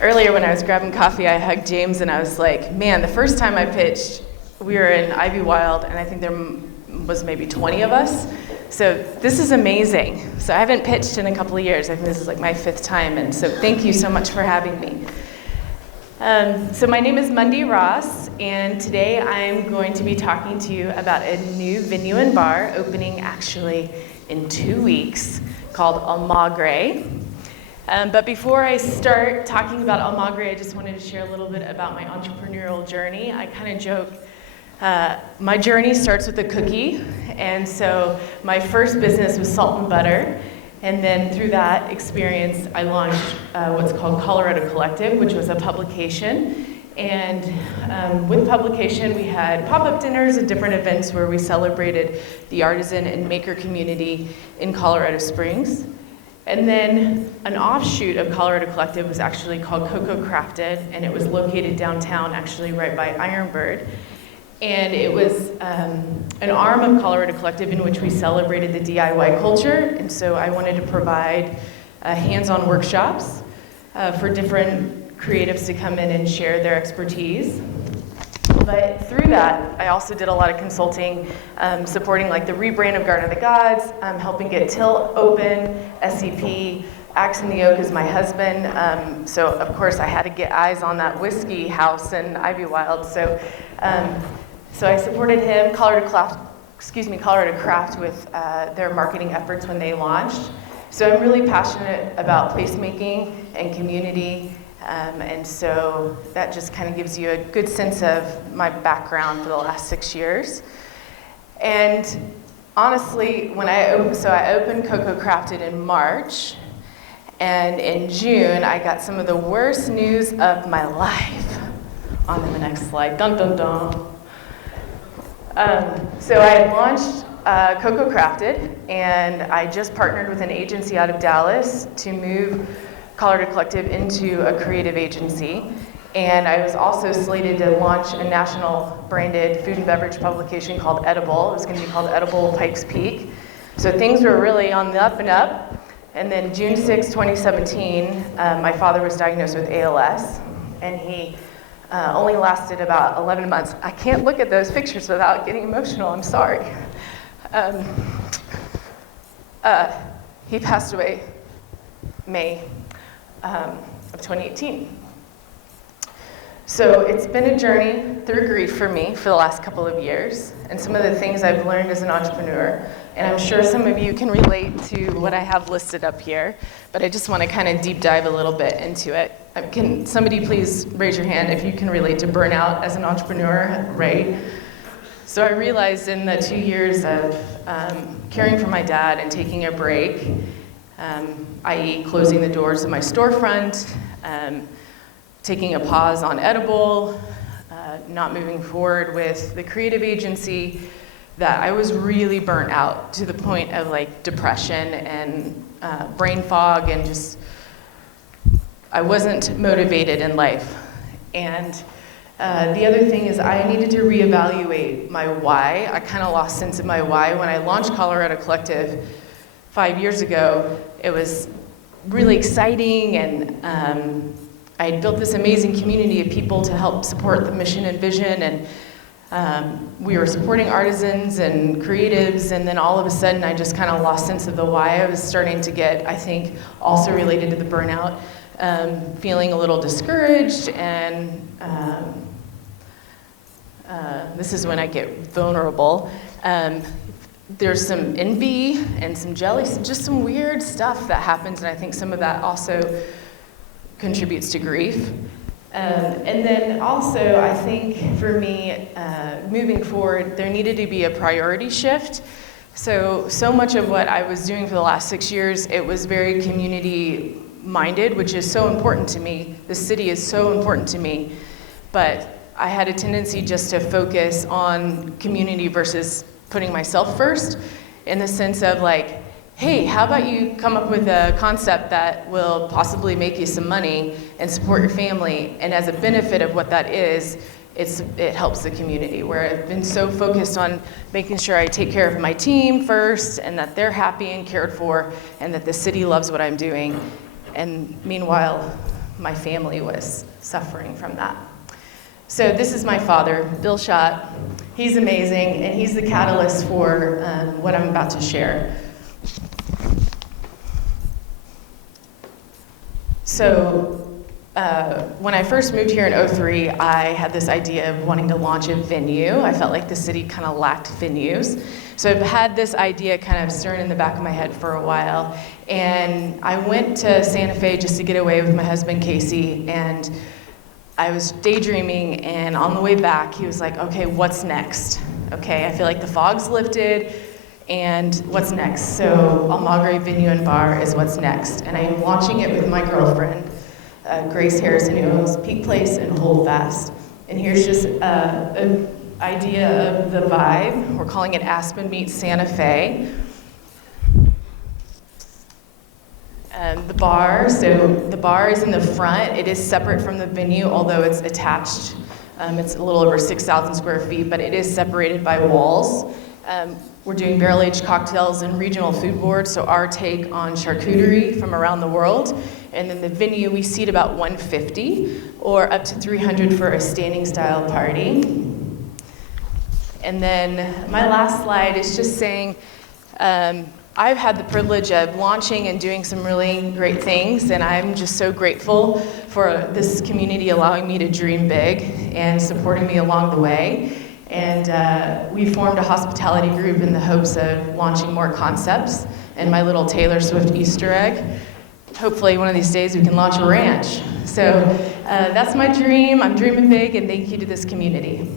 Earlier when I was grabbing coffee, I hugged James and I was like, man, the first time I pitched, we were in Ivy Wild, and I think there was maybe 20 of us. So this is amazing. So I haven't pitched in a couple of years. I think this is like my 5th time, and so thank you so much for having me. So my name is Mundy Ross, and today I'm going to be talking to you about a new venue and bar opening actually in 2 weeks called Almagre. But before I start talking about Almagre, I just wanted to share a little bit about my entrepreneurial journey. I kind of joke, my journey starts with a cookie, and so my first business was Salt and Butter, and then through that experience, I launched what's called Colorado Collective, which was a publication. And with publication, we had pop-up dinners and different events where we celebrated the artisan and maker community in Colorado Springs. And then an offshoot of Colorado Collective was actually called Cocoa Crafted, and it was located downtown, actually right by Ironbird. And it was an arm of Colorado Collective in which we celebrated the DIY culture. And so I wanted to provide hands-on workshops for different creatives to come in and share their expertise. But through that, I also did a lot of consulting, supporting like the rebrand of Garden of the Gods, helping get Till open, SCP, Axe in the Oak is my husband. So of course I had to get eyes on that whiskey house in Ivy Wild. So I supported him, Colorado Craft with their marketing efforts when they launched. So I'm really passionate about placemaking and community. And so that just kind of gives you a good sense of my background for the last 6 years. And honestly, I opened Cocoa Crafted in March, and in June, I got some of the worst news of my life. On to the next slide, dun dun dun. So I had launched Cocoa Crafted, and I just partnered with an agency out of Dallas to move Colorado Collective into a creative agency. And I was also slated to launch a national branded food and beverage publication called Edible. It was going to be called Edible Pikes Peak. So things were really on the up and up. And then June 6, 2017, my father was diagnosed with ALS, and he only lasted about 11 months. I can't look at those pictures without getting emotional, I'm sorry. He passed away May of 2018. So it's been a journey through grief for me for the last couple of years, and some of the things I've learned as an entrepreneur, and I'm sure some of you can relate to what I have listed up here, but I just want to kind of deep dive a little bit into it. Can somebody please raise your hand if you can relate to burnout as an entrepreneur, right? So I realized in the 2 years of caring for my dad and taking a break, i.e. closing the doors of my storefront, taking a pause on Edible, not moving forward with the creative agency, that I was really burnt out to the point of like depression and brain fog, and just, I wasn't motivated in life. And the other thing is I needed to reevaluate my why. I kind of lost sense of my why. When I launched Colorado Collective 5 years ago, it was really exciting, and I had built this amazing community of people to help support the mission and vision, and we were supporting artisans and creatives, and then all of a sudden I just kind of lost sense of the why. I was starting to get, I think, also related to the burnout, feeling a little discouraged, and this is when I get vulnerable. There's some envy and some jealousy, just some weird stuff that happens, and I think some of that also contributes to grief. And then also, I think for me, moving forward, there needed to be a priority shift. So much of what I was doing for the last 6 years, it was very community-minded, which is so important to me. The city is so important to me. But I had a tendency just to focus on community versus putting myself first, in the sense of like, hey, how about you come up with a concept that will possibly make you some money and support your family, and as a benefit of what that is, it helps the community, where I've been so focused on making sure I take care of my team first, and that they're happy and cared for, and that the city loves what I'm doing. And meanwhile, my family was suffering from that. So this is my father, Bill Schott. He's amazing, and he's the catalyst for what I'm about to share. So when I first moved here in '03, I had this idea of wanting to launch a venue. I felt like the city kind of lacked venues. So I've had this idea kind of stirring in the back of my head for a while. And I went to Santa Fe just to get away with my husband, Casey, and I was daydreaming, and on the way back, he was like, okay, what's next? Okay, I feel like the fog's lifted, and what's next? So Almagre Venue and Bar is what's next. And I am launching it with my girlfriend, Grace Harrison, who owns Peak Place and Hold Fast. And here's just an idea of the vibe. We're calling it Aspen meets Santa Fe. The bar, so the bar is in the front. It is separate from the venue, although it's attached. It's a little over 6,000 square feet, but it is separated by walls. We're doing barrel-aged cocktails and regional food boards, so our take on charcuterie from around the world. And then the venue, we seat about 150 or up to 300 for a standing style party. And then my last slide is just saying, I've had the privilege of launching and doing some really great things, and I'm just so grateful for this community allowing me to dream big and supporting me along the way. And we formed a hospitality group in the hopes of launching more concepts, and my little Taylor Swift Easter egg. Hopefully one of these days we can launch a ranch. So that's my dream. I'm dreaming big, and thank you to this community.